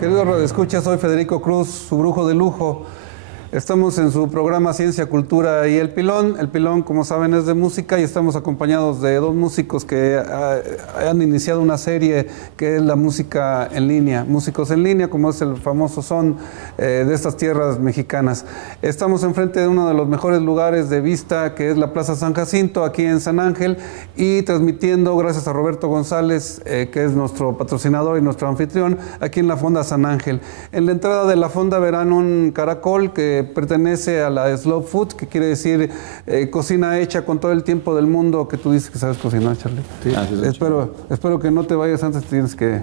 Queridos radioescuchas, soy Federico Cruz, su brujo de lujo. Estamos en su programa Ciencia, Cultura y El Pilón. El Pilón, como saben, es de música y estamos acompañados de dos músicos que han iniciado una serie que es la música en línea. Músicos en línea, como es el famoso son de estas tierras mexicanas. Estamos enfrente de uno de los mejores lugares de vista, que es la Plaza San Jacinto, aquí en San Ángel, y transmitiendo gracias a Roberto González, que es nuestro patrocinador y nuestro anfitrión, aquí en la Fonda San Ángel. En la entrada de la fonda verán un caracol que pertenece a la Slow Food, que quiere decir cocina hecha con todo el tiempo del mundo, que tú dices que sabes cocinar, Charlie. Sí. Espero que no te vayas antes, tienes que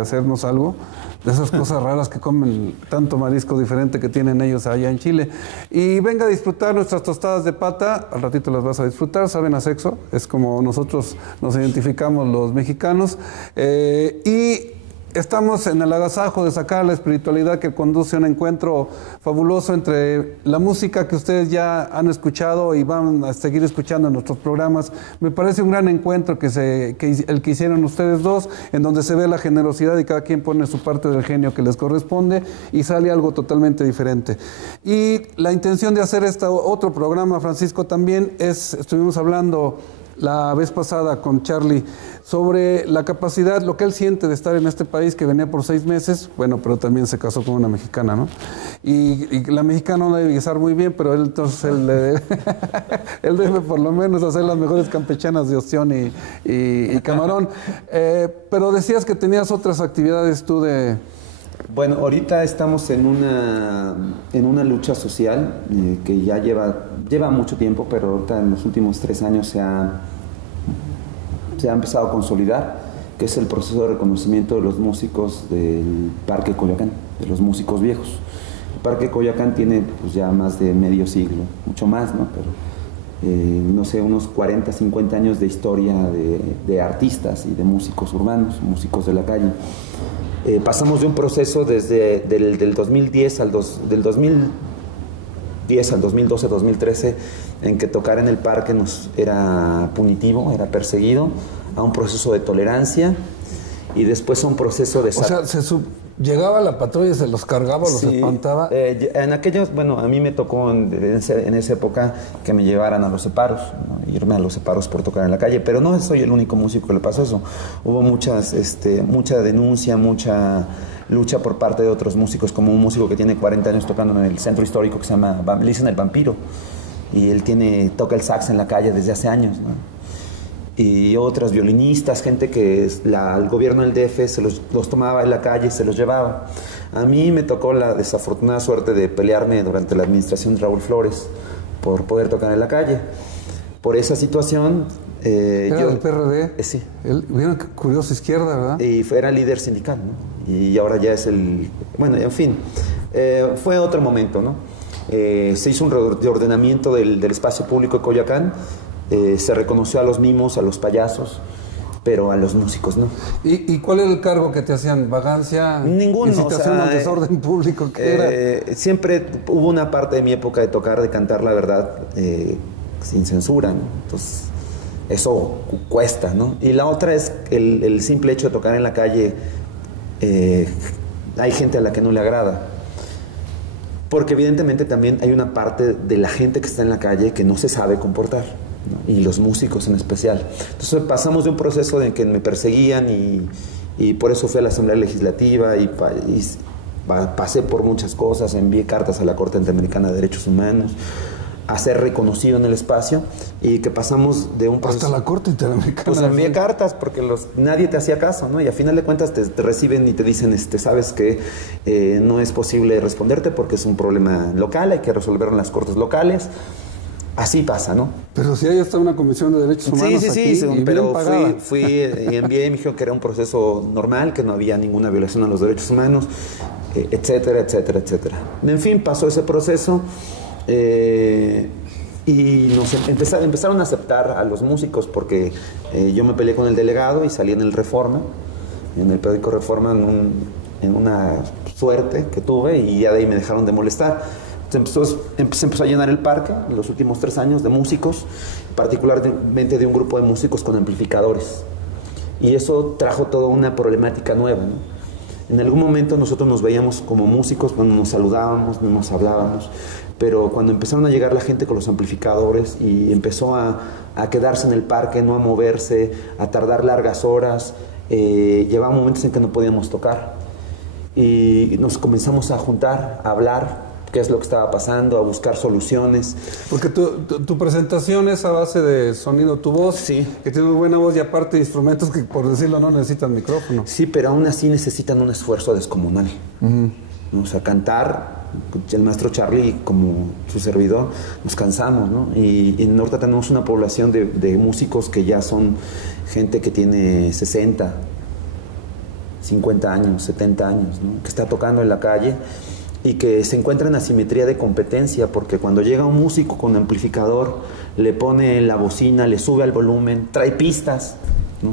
hacernos algo de esas cosas raras que comen, tanto marisco diferente que tienen ellos allá en Chile. Y venga a disfrutar nuestras tostadas de pata, al ratito las vas a disfrutar, saben a sexo, es como nosotros nos identificamos los mexicanos. Y estamos en el agasajo de sacar la espiritualidad que conduce a un encuentro fabuloso entre la música que ustedes ya han escuchado y van a seguir escuchando en nuestros programas. Me parece un gran encuentro el que hicieron ustedes dos, en donde se ve la generosidad y cada quien pone su parte del genio que les corresponde y sale algo totalmente diferente. Y la intención de hacer este otro programa, Francisco, también estuvimos hablando la vez pasada con Charlie sobre la capacidad, lo que él siente de estar en este país, que venía por 6 meses, bueno, pero también se casó con una mexicana, ¿no? Y la mexicana no debe guisar muy bien, pero él él debe por lo menos hacer las mejores campechanas de ostión y camarón. Pero decías que tenías otras actividades tú de... Bueno, ahorita estamos en una lucha social que ya lleva mucho tiempo, pero ahorita en los últimos 3 años se ha empezado a consolidar, que es el proceso de reconocimiento de los músicos del Parque Coyoacán, de los músicos viejos. El Parque Coyoacán tiene pues, ya más de medio siglo, mucho más, ¿no? Pero no sé, unos 40, 50 años de historia de artistas y de músicos urbanos, músicos de la calle. Pasamos de un proceso desde del 2010 al 2012, 2013, en que tocar en el parque era punitivo, era perseguido, a un proceso de tolerancia y después a un proceso de... O sea, llegaba la patrulla y se los cargaba, los espantaba. En aquellos, bueno, a mí me tocó en esa época que me llevaran a los separos, ¿no? Irme a los separos por tocar en la calle, pero no soy el único músico que le pasó eso. Hubo mucha denuncia, mucha lucha por parte de otros músicos, como un músico que tiene 40 años tocando en el centro histórico que se llama, le dicen el Vampiro, y él toca el sax en la calle desde hace años, ¿no? Y otras violinistas, gente que el gobierno del DF los tomaba en la calle y se los llevaba. A mí me tocó la desafortunada suerte de pelearme durante la administración de Raúl Flores por poder tocar en la calle. Por esa situación... ¿Era del PRD? Sí. Vieron que curioso, izquierda, ¿verdad? Y era líder sindical, ¿no? Y ahora ya es bueno, en fin, fue otro momento, ¿no? Se hizo un reordenamiento del espacio público de Coyoacán. Se reconoció a los mimos, a los payasos, pero a los músicos no. ¿Y cuál era el cargo que te hacían? ¿Vagancia? Ninguno. ¿Incitación al desorden público? ¿Qué era? Siempre hubo una parte de mi época de tocar, de cantar la verdad sin censura, ¿no? Entonces, eso cuesta, ¿no? Y la otra es el simple hecho de tocar en la calle. Hay gente a la que no le agrada. Porque evidentemente también hay una parte de la gente que está en la calle que no se sabe comportar, ¿no? Y los músicos en especial. Entonces pasamos de un proceso de que me perseguían y por eso fui a la Asamblea Legislativa y pasé por muchas cosas, envié cartas a la Corte Interamericana de Derechos Humanos a ser reconocido en el espacio, y que pasamos de un proceso... Hasta la Corte Interamericana. Pues envié cartas porque nadie te hacía caso, ¿no? Y a final de cuentas te reciben y te dicen, sabes que no es posible responderte porque es un problema local, hay que resolverlo en las cortes locales. Así pasa, ¿no? Pero si hay hasta una comisión de derechos humanos sí, pero fui y envié y me dijeron que era un proceso normal, que no había ninguna violación a los derechos humanos, etcétera, etcétera, etcétera. En fin, pasó ese proceso. Y empezaron a aceptar a los músicos porque yo me peleé con el delegado y salí en el Reforma, en el periódico Reforma, en una suerte que tuve, y ya de ahí me dejaron de molestar. Entonces empezó a llenar el parque en los últimos 3 años de músicos, particularmente de un grupo de músicos con amplificadores, y eso trajo toda una problemática nueva, ¿no? En algún momento nosotros nos veíamos como músicos, cuando nos saludábamos, no nos hablábamos, pero cuando empezaron a llegar la gente con los amplificadores y empezó a quedarse en el parque, no a moverse, a tardar largas horas, llegaban momentos en que no podíamos tocar y nos comenzamos a juntar, a hablar qué es lo que estaba pasando, a buscar soluciones. Porque tu presentación es a base de sonido, tu voz, sí, que tiene buena voz y aparte de instrumentos que, por decirlo, no necesitan micrófono. Sí, pero aún así necesitan un esfuerzo descomunal. ¿No? O sea, cantar, el maestro Charlie como su servidor, nos cansamos, ¿no? Y en Norte tenemos una población de músicos que ya son gente que tiene 60, 50 años, 70 años, ¿no? Que está tocando en la calle y que se encuentra en asimetría de competencia, porque cuando llega un músico con amplificador, le pone la bocina, le sube al volumen, trae pistas, ¿no?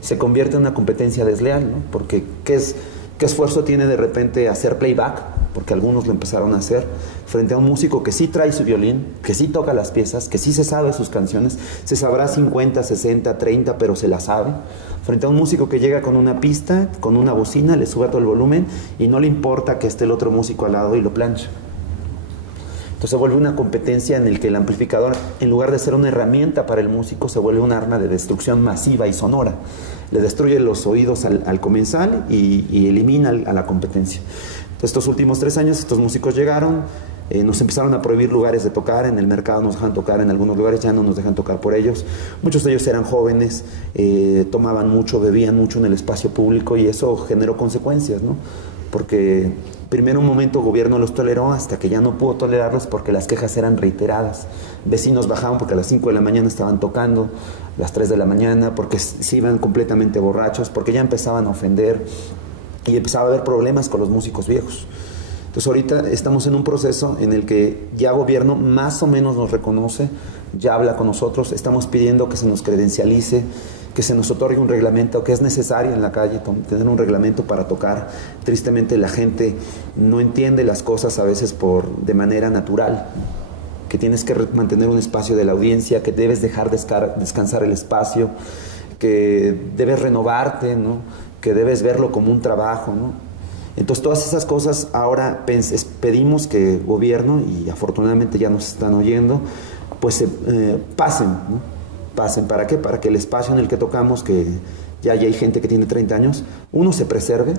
Se convierte en una competencia desleal, ¿no? Porque ¿qué esfuerzo tiene de repente hacer playback? Porque algunos lo empezaron a hacer, frente a un músico que sí trae su violín, que sí toca las piezas, que sí se sabe sus canciones, se sabrá 50, 60, 30, pero se las sabe. Frente a un músico que llega con una pista, con una bocina, le sube a todo el volumen y no le importa que esté el otro músico al lado y lo plancha. Entonces se vuelve una competencia en el que el amplificador, en lugar de ser una herramienta para el músico, se vuelve un arma de destrucción masiva y sonora. Le destruye los oídos al comensal y elimina a la competencia. Entonces, estos últimos 3 años, estos músicos llegaron, nos empezaron a prohibir lugares de tocar, en el mercado nos dejan tocar, en algunos lugares ya no nos dejan tocar por ellos. Muchos de ellos eran jóvenes, tomaban mucho, bebían mucho en el espacio público y eso generó consecuencias, ¿no? Porque primero un momento el gobierno los toleró hasta que ya no pudo tolerarlos porque las quejas eran reiteradas. Vecinos bajaban porque a las 5 de la mañana estaban tocando, a las 3 de la mañana, porque se iban completamente borrachos, porque ya empezaban a ofender y empezaba a haber problemas con los músicos viejos. Entonces ahorita estamos en un proceso en el que ya gobierno más o menos nos reconoce, ya habla con nosotros, estamos pidiendo que se nos credencialice, que se nos otorgue un reglamento, que es necesario en la calle tener un reglamento para tocar. Tristemente la gente no entiende las cosas a veces de manera natural, que tienes que mantener un espacio de la audiencia, que debes dejar descansar el espacio, que debes renovarte, ¿no? Que debes verlo como un trabajo, ¿no? Entonces todas esas cosas ahora pedimos que gobierno, y afortunadamente ya nos están oyendo, pues pasen, ¿no? Pasen, ¿para qué? Para que el espacio en el que tocamos, que ya hay gente que tiene 30 años, uno, se preserve,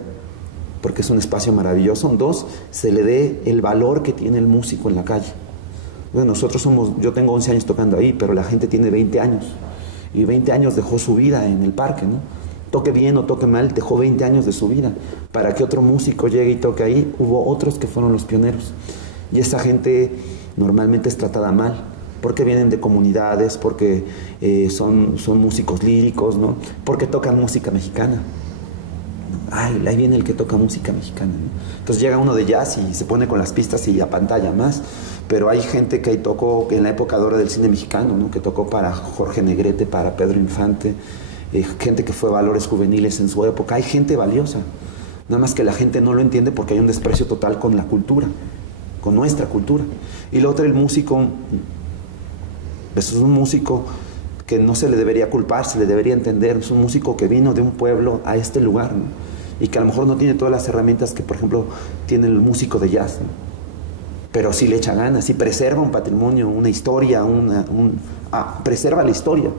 porque es un espacio maravilloso. 2, se le dé el valor que tiene el músico en la calle. Bueno, yo tengo 11 años tocando ahí, pero la gente tiene 20 años, y 20 años dejó su vida en el parque, ¿no? Toque bien o toque mal, dejó 20 años de su vida. Para que otro músico llegue y toque ahí, hubo otros que fueron los pioneros. Y esa gente normalmente es tratada mal, porque vienen de comunidades, porque son músicos líricos, ¿no? Porque tocan música mexicana. Ay, ahí viene el que toca música mexicana, ¿no? Entonces llega uno de jazz y se pone con las pistas y apantalla más. Pero hay gente que tocó en la época dorada del cine mexicano, ¿no? Que tocó para Jorge Negrete, para Pedro Infante, gente que fue Valores Juveniles en su época. Hay gente valiosa, nada más que la gente no lo entiende porque hay un desprecio total con la cultura, con nuestra cultura. Y lo otro, el músico, pues es un músico que no se le debería culpar, se le debería entender. Es un músico que vino de un pueblo a este lugar, ¿no? Y que a lo mejor no tiene todas las herramientas que, por ejemplo, tiene el músico de jazz, ¿no? Pero sí le echa ganas, sí preserva un patrimonio, una historia, preserva la historia.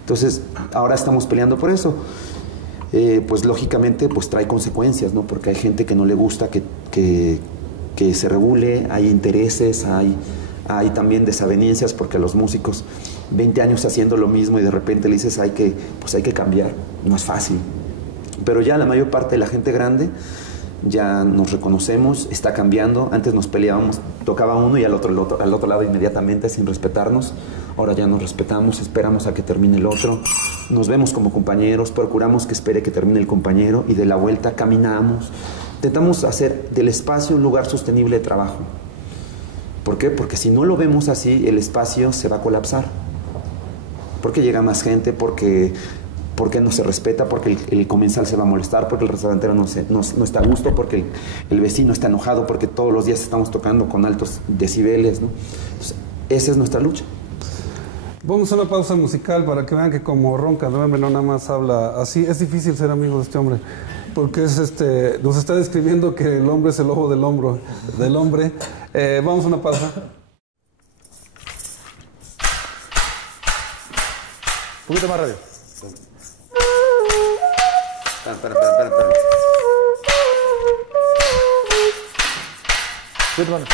Entonces, ahora estamos peleando por eso. Pues lógicamente pues trae consecuencias, ¿no? Porque hay gente que no le gusta que se regule, hay intereses, hay también desavenencias, porque los músicos 20 años haciendo lo mismo y de repente le dices hay que cambiar, no es fácil. Pero ya la mayor parte de la gente grande ya nos reconocemos, está cambiando. Antes nos peleábamos, tocaba uno y al otro lado inmediatamente sin respetarnos. Ahora ya nos respetamos, esperamos a que termine el otro, nos vemos como compañeros, procuramos que espere que termine el compañero y de la vuelta caminamos. Intentamos hacer del espacio un lugar sostenible de trabajo. ¿Por qué? Porque si no lo vemos así, el espacio se va a colapsar. Porque llega más gente, porque no se respeta, porque el comensal se va a molestar, porque el restaurantero no está a gusto, porque el vecino está enojado, porque todos los días estamos tocando con altos decibeles, ¿no? Entonces, esa es nuestra lucha. Vamos a una pausa musical para que vean que como ronca duerme, no nada más habla así. Es difícil ser amigo de este hombre. porque nos está describiendo que el hombre es el ojo del hombre. Vamos a una pausa. Un poquito más radio. Espera. Sí, hermano.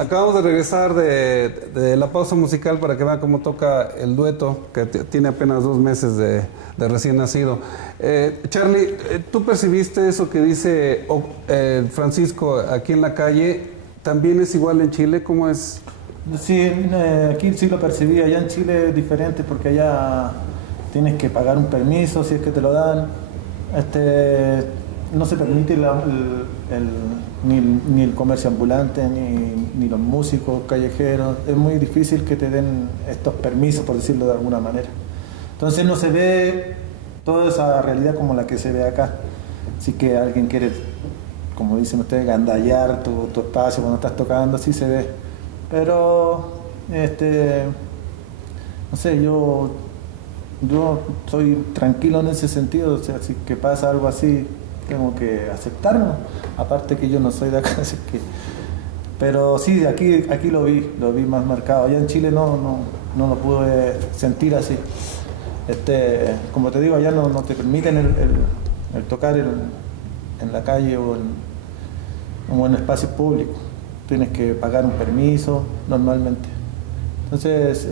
Acabamos de regresar de la pausa musical para que vean cómo toca el dueto, que tiene apenas 2 meses de recién nacido. Charlie, ¿tú percibiste eso que dice Francisco aquí en la calle? ¿También es igual en Chile? ¿Cómo es? Sí, aquí sí lo percibí. Allá en Chile es diferente porque allá tienes que pagar un permiso si es que te lo dan. No se permite ni el comercio ambulante, ni los músicos callejeros. Es muy difícil que te den estos permisos, por decirlo de alguna manera. Entonces no se ve toda esa realidad como la que se ve acá. Así que alguien quiere, como dicen ustedes, gandallar tu espacio cuando estás tocando, sí se ve. Pero, no sé, yo soy tranquilo en ese sentido. O sea, si que pasa algo así, tengo que aceptarlo, aparte que yo no soy de acá, así que... Pero sí, aquí lo vi más marcado. Allá en Chile no lo pude sentir así. Como te digo, allá no te permiten el tocar en la calle o en espacios públicos. Tienes que pagar un permiso normalmente. Entonces,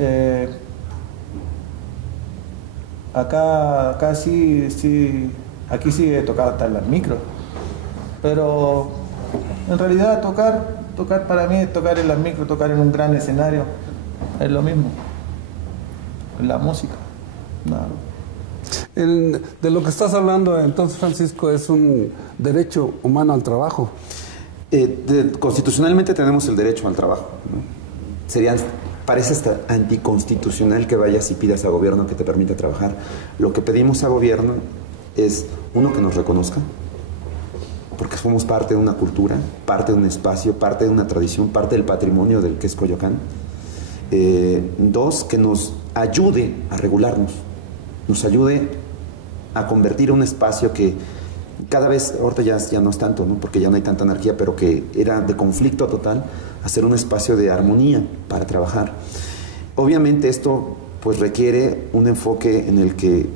acá sí. Aquí sí he tocado hasta en las micros, pero en realidad tocar para mí es tocar en las micros, tocar en un gran escenario, es lo mismo, en la música. No. De lo que estás hablando entonces, Francisco, es un derecho humano al trabajo. Constitucionalmente tenemos el derecho al trabajo, ¿no? Parece hasta anticonstitucional que vayas y pidas al gobierno que te permita trabajar. Lo que pedimos al gobierno es, uno, que nos reconozca, porque somos parte de una cultura, parte de un espacio, parte de una tradición, parte del patrimonio del que es Coyoacán. 2, que nos ayude a regularnos, nos ayude a convertir un espacio que cada vez, ahorita ya no es tanto, ¿no? Porque ya no hay tanta anarquía, pero que era de conflicto total, a ser un espacio de armonía para trabajar. Obviamente esto pues requiere un enfoque en el que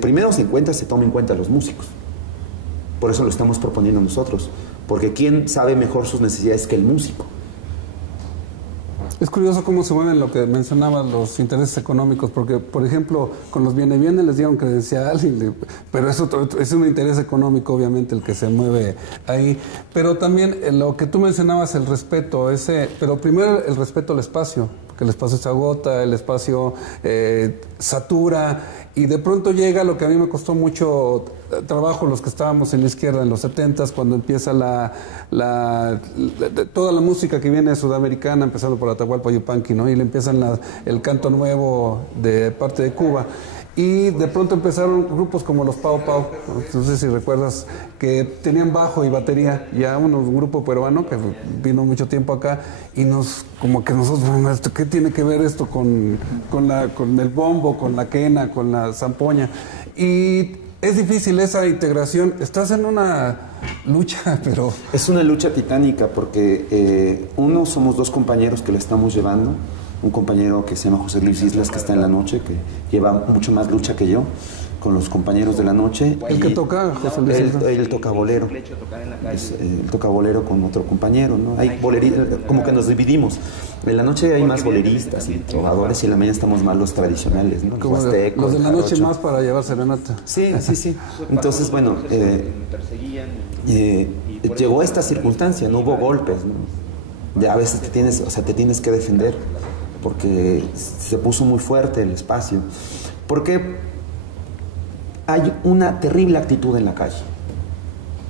primero se tome en cuenta a los músicos. Por eso lo estamos proponiendo nosotros, porque ¿quién sabe mejor sus necesidades que el músico? Es curioso cómo se mueven lo que mencionaban los intereses económicos, porque, por ejemplo, con los viene les dieron credencial, pero eso es un interés económico, obviamente, el que se mueve ahí. Pero también lo que tú mencionabas, el respeto, pero primero el respeto al espacio, porque el espacio se agota, el espacio satura, y de pronto llega lo que a mí me costó mucho trabajo los que estábamos en la izquierda en los 70s, cuando empieza toda la música que viene sudamericana, empezando por Atahualpa Yupanqui, ¿no? Y le empiezan el canto nuevo de parte de Cuba. Y de pronto empezaron grupos como los Pau Pau, no sé si recuerdas, que tenían bajo y batería, ya un grupo peruano que vino mucho tiempo acá, y como que nosotros, bueno, ¿qué tiene que ver esto con el bombo, con la quena, con la zampoña? Y es difícil esa integración, estás en una lucha, pero... Es una lucha titánica porque somos dos compañeros que la estamos llevando. Un compañero que se llama José Luis Islas, que está en la noche, que lleva mucho más lucha que yo, con los compañeros de la noche. ¿El que toca, José Luis Islas? Él toca bolero. Él toca bolero con otro compañero, ¿no? Hay como que nos dividimos. En la noche hay más boleristas y trovadores, y en la mañana estamos más los tradicionales, ¿no? Como los de la noche más para llevar serenata. Sí. Entonces, bueno, llegó esta circunstancia, no hubo golpes, ¿no? A veces te tienes que defender, porque se puso muy fuerte el espacio. Porque hay una terrible actitud en la calle.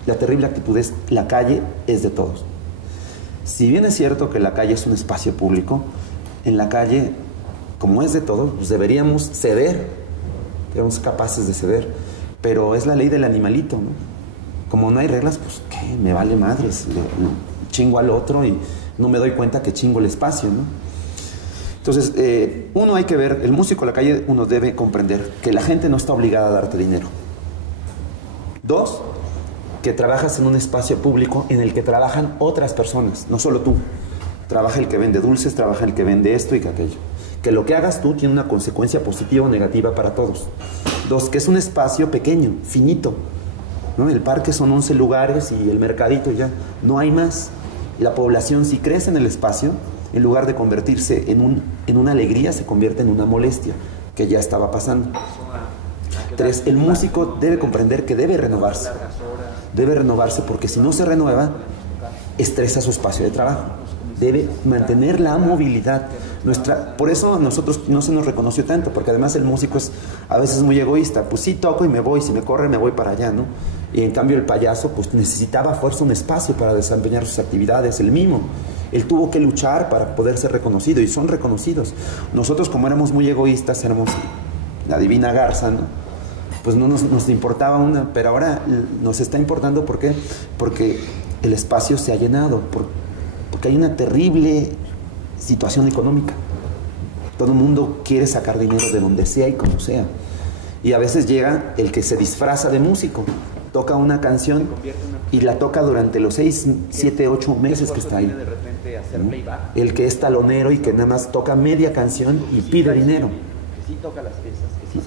La terrible actitud es: la calle es de todos. Si bien es cierto que la calle es un espacio público, en la calle, como es de todos, pues deberíamos ceder, debemos ser capaces de ceder, pero es la ley del animalito, ¿no? Como no hay reglas, pues ¿qué? Me vale madres, chingo al otro y no me doy cuenta que chingo el espacio, ¿no? Entonces, uno hay que ver, el músico de la calle, uno debe comprender que la gente no está obligada a darte dinero. Dos, que trabajas en un espacio público en el que trabajan otras personas, no solo tú. Trabaja el que vende dulces, trabaja el que vende esto y que aquello. Que lo que hagas tú tiene una consecuencia positiva o negativa para todos. Dos, que es un espacio pequeño, finito, ¿no? El parque son 11 lugares y el mercadito ya, no hay más. La población, si crece en el espacio, en lugar de convertirse en una alegría, se convierte en una molestia, que ya estaba pasando. Tres, el músico debe comprender que debe renovarse. Debe renovarse porque si no se renueva, estresa su espacio de trabajo. Debe mantener la movilidad. Por eso a nosotros no se nos reconoció tanto, porque además el músico es a veces muy egoísta. Pues sí, toco y me voy, si me corre me voy para allá, ¿no? Y en cambio el payaso pues necesitaba a fuerza un espacio para desempeñar sus actividades, el mimo. Él tuvo que luchar para poder ser reconocido, y son reconocidos. Nosotros, como éramos muy egoístas, éramos la divina garza, ¿no? Pues no nos importaba pero ahora nos está importando. ¿Por qué? Porque el espacio se ha llenado, porque hay una terrible situación económica. Todo el mundo quiere sacar dinero de donde sea y como sea. Y a veces llega el que se disfraza de músico, toca una canción y la toca durante los 6, 7, 8 meses que está ahí. El que es talonero y que nada más toca media canción y pide dinero.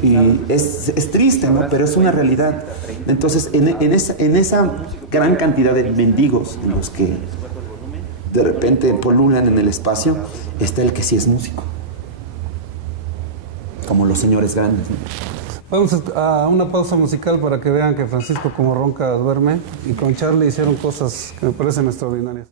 Y es triste, ¿no? Pero es una realidad. Entonces, en esa gran cantidad de mendigos en los que de repente polulan en el espacio, está el que sí es músico, como los señores grandes, ¿no? Vamos a una pausa musical para que vean que Francisco como ronca duerme, y con Charlie hicieron cosas que me parecen extraordinarias.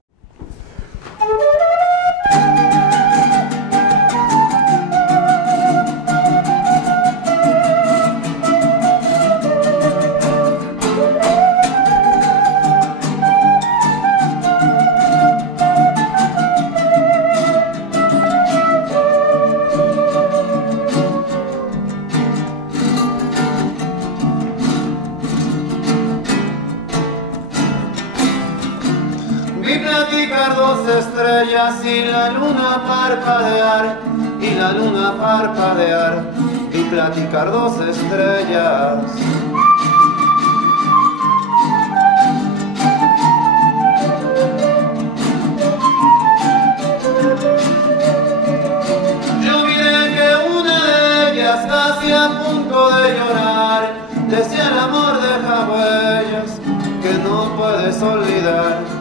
Y la luna parpadear, y la luna parpadear, y platicar dos estrellas. Yo miré que una de ellas, casi a punto de llorar, decía: el amor deja huellas que no puedes olvidar.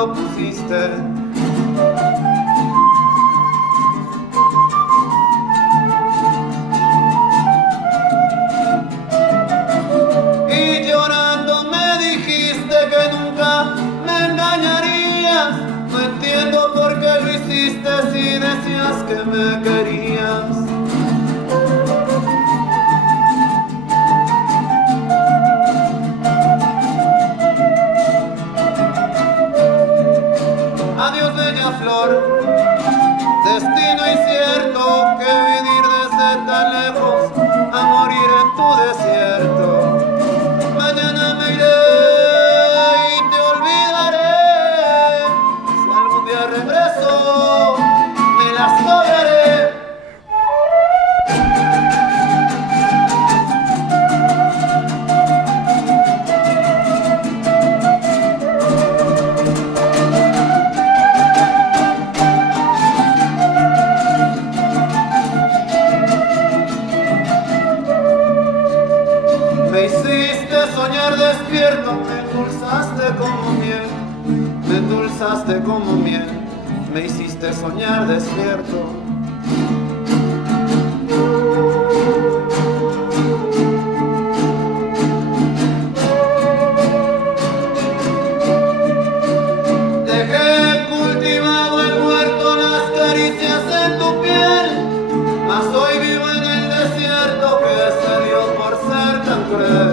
lo pusiste. Y llorando me dijiste que nunca me engañarías. No entiendo por qué lo hiciste si decías que me querías. Adiós, bella flor, destino incierto que venir desde tan lejos a morir en tu desierto. Mañana me iré y te olvidaré. Si algún día regreso, me las cobraré. Me hiciste soñar despierto, me endulzaste como miel, me endulzaste como miel, me hiciste soñar despierto. Dejé cultivado el huerto, las caricias en tu piel, mas hoy vivo en el desierto que se dio por ser tan cruel.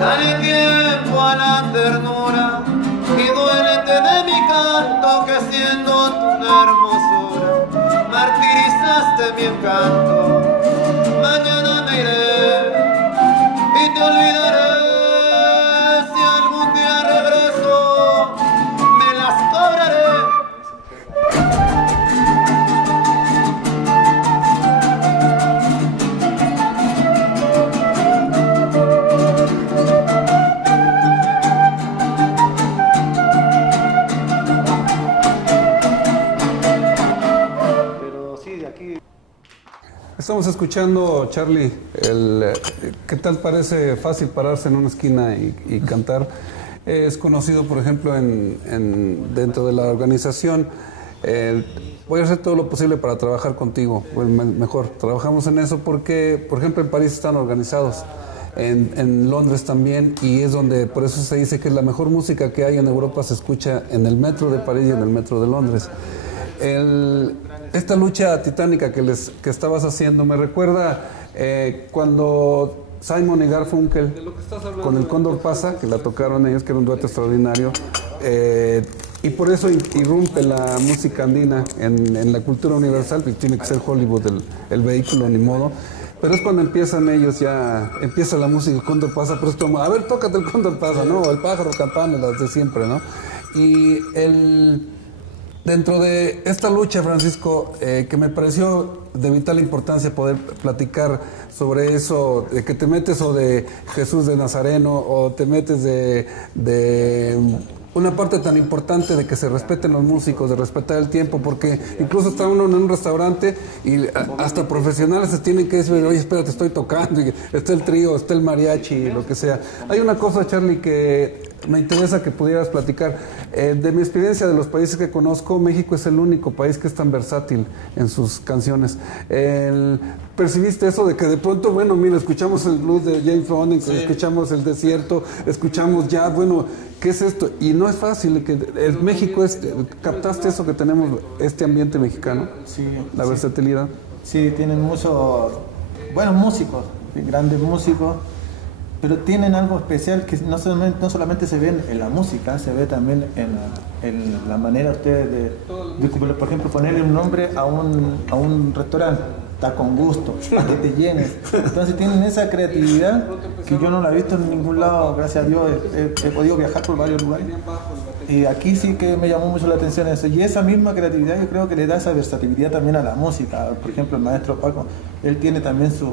Dale tiempo a la ternura y duélete de mi canto, que siendo tu hermosura martirizaste mi encanto. Mañana me iré y te olvidaré. Si algún día regreso, me las cobraré. Pero sí, de aquí. Estamos escuchando, Charly, ¿qué tal parece fácil pararse en una esquina y cantar? Es conocido, por ejemplo, dentro de la organización. Voy a hacer todo lo posible para trabajar contigo. Bueno, mejor, trabajamos en eso porque, por ejemplo, en París están organizados, en Londres también, y es donde, por eso se dice que la mejor música que hay en Europa se escucha en el metro de París y en el metro de Londres. Esta lucha titánica que estabas haciendo me recuerda cuando Simon y Garfunkel con el Cóndor pasa, que la tocaron ellos, que era un dueto extraordinario, y por eso irrumpe la música andina en la cultura universal, y tiene que ser Hollywood el vehículo, ni modo. Pero es cuando empiezan ellos, ya empieza la música, el Cóndor pasa, pero es como, a ver, tócate el Cóndor pasa, ¿no? El pájaro campana, las de siempre, ¿no? Y dentro de esta lucha, Francisco, que me pareció de vital importancia poder platicar sobre eso, de que te metes o de Jesús de Nazareno, o te metes de una parte tan importante de que se respeten los músicos, de respetar el tiempo, porque incluso está uno en un restaurante y hasta profesionales se tienen que decir, oye, espérate, estoy tocando, y está el trío, está el mariachi, lo que sea. Hay una cosa, Charly, que me interesa que pudieras platicar. De mi experiencia de los países que conozco, México es el único país que es tan versátil en sus canciones. ¿Percibiste eso de que de pronto, bueno, mira, escuchamos el blues de James Bond, sí, escuchamos el desierto, escuchamos jazz, bueno, ¿qué es esto? Y no es fácil, que México ¿captaste eso que tenemos, este ambiente mexicano? Sí, la versatilidad. Sí, tienen muchos buenos músicos, grandes músicos, pero tienen algo especial que no solamente se ve en la música, se ve también en la manera ustedes de, por ejemplo, ponerle un nombre a un restaurante. Está con gusto, a que te llenes. Entonces tienen esa creatividad que yo no la he visto en ningún lado, gracias a Dios. He podido viajar por varios lugares y aquí sí que me llamó mucho la atención eso. Y esa misma creatividad yo creo que le da esa versatilidad también a la música. Por ejemplo, el maestro Paco, él tiene también sus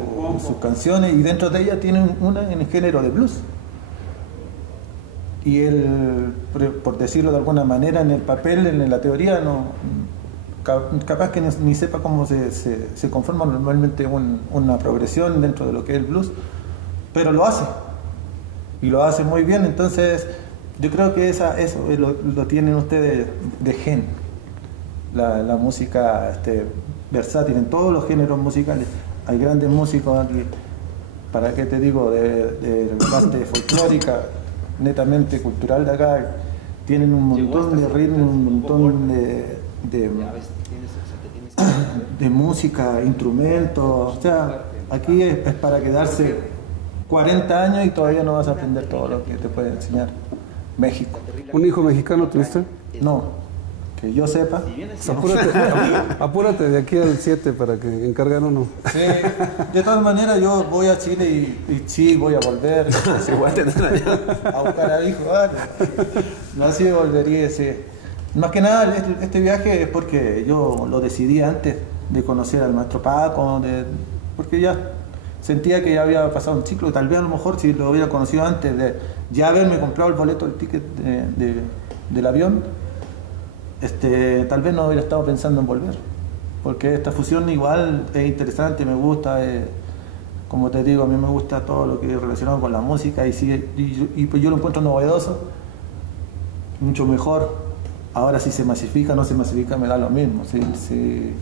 canciones, y dentro de ellas tiene una en el género de blues. Y él, por decirlo de alguna manera, en el papel, en la teoría, capaz que ni sepa cómo se conforma normalmente una progresión dentro de lo que es el blues, pero lo hace, y lo hace muy bien. Entonces yo creo que eso lo tienen ustedes de gen, la música versátil en todos los géneros musicales. Hay grandes músicos aquí, para qué te digo, de parte folclórica, netamente cultural de acá, tienen un montón de ritmos, un montón de música, instrumentos. O sea, aquí es para quedarse 40 años y todavía no vas a aprender todo lo que te puede enseñar México. ¿Un hijo mexicano tuviste? No, que yo sepa. Apúrate de aquí al 7 para que encargan uno. Sí, de todas maneras yo voy a Chile y sí, voy a volver. A buscar a hijo. No, así volvería, sí. Más que nada, este viaje es porque yo lo decidí antes de conocer al maestro Paco, porque ya sentía que ya había pasado un ciclo. Tal vez a lo mejor si lo hubiera conocido antes de ya haberme comprado el boleto, el ticket del avión, tal vez no hubiera estado pensando en volver, porque esta fusión igual es interesante, me gusta, como te digo, a mí me gusta todo lo que es relacionado con la música y pues yo lo encuentro novedoso, mucho mejor. Ahora si se masifica o no se masifica me da lo mismo, si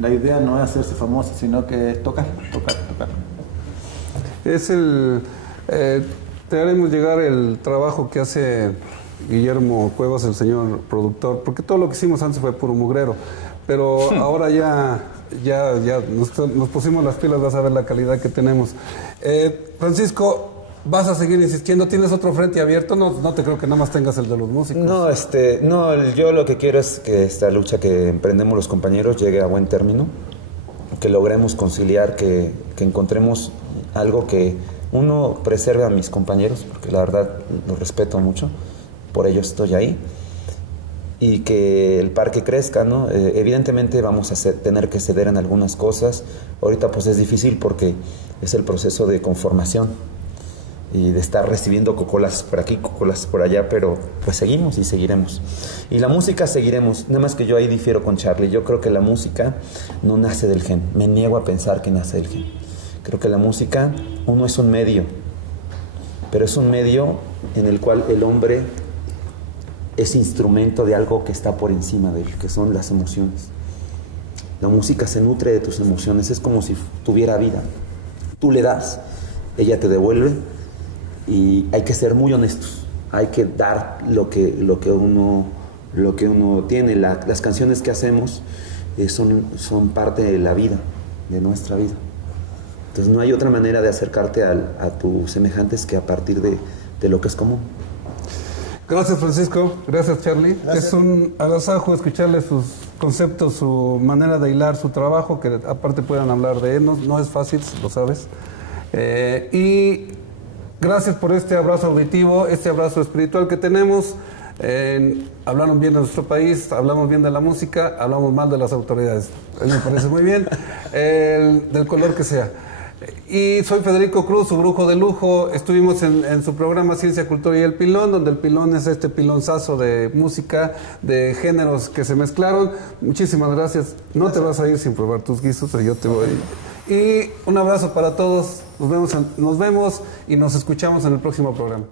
la idea no es hacerse famoso, sino que es tocar. Te haremos llegar el trabajo que hace Guillermo Cuevas, el señor productor, porque todo lo que hicimos antes fue puro mugrero, pero ahora ya nos pusimos las pilas, vas a ver la calidad que tenemos. Francisco, ¿vas a seguir insistiendo? ¿Tienes otro frente abierto? No te creo que nada más tengas el de los músicos. No, yo lo que quiero es que esta lucha que emprendemos los compañeros llegue a buen término, que logremos conciliar, que encontremos algo que uno preserve a mis compañeros, porque la verdad los respeto mucho, por ello estoy ahí, y que el parque crezca, ¿no? Evidentemente vamos a tener que ceder en algunas cosas. Ahorita pues es difícil porque es el proceso de conformación y de estar recibiendo cocolas por aquí, cocolas por allá, pero pues seguimos y seguiremos. Y la música seguiremos, nada más que yo ahí difiero con Charlie. Yo creo que la música no nace del gen, me niego a pensar que nace del gen. Creo que la música, uno es un medio, pero es un medio en el cual el hombre es instrumento de algo que está por encima de él, que son las emociones. La música se nutre de tus emociones, es como si tuviera vida. Tú le das, ella te devuelve, y hay que ser muy honestos, hay que dar lo que uno tiene. Las canciones que hacemos son parte de la vida, de nuestra vida. Entonces no hay otra manera de acercarte a tus semejantes que a partir de lo que es común. Gracias, Francisco. Gracias, Charlie. Gracias. Es un agasajo escucharle sus conceptos, su manera de hilar su trabajo, que aparte puedan hablar de él. No es fácil, lo sabes. Y gracias por este abrazo auditivo, este abrazo espiritual que tenemos. Hablaron bien de nuestro país, hablamos bien de la música, hablamos mal de las autoridades. A mí me parece muy bien, del color que sea. Y soy Federico Cruz, su brujo de lujo. Estuvimos en su programa Ciencia, Cultura y el Pilón, donde el pilón es este pilonzazo de música, de géneros que se mezclaron. Muchísimas gracias. No te vas a ir sin probar tus guisos, yo te voy. Y un abrazo para todos. Nos vemos y nos escuchamos en el próximo programa.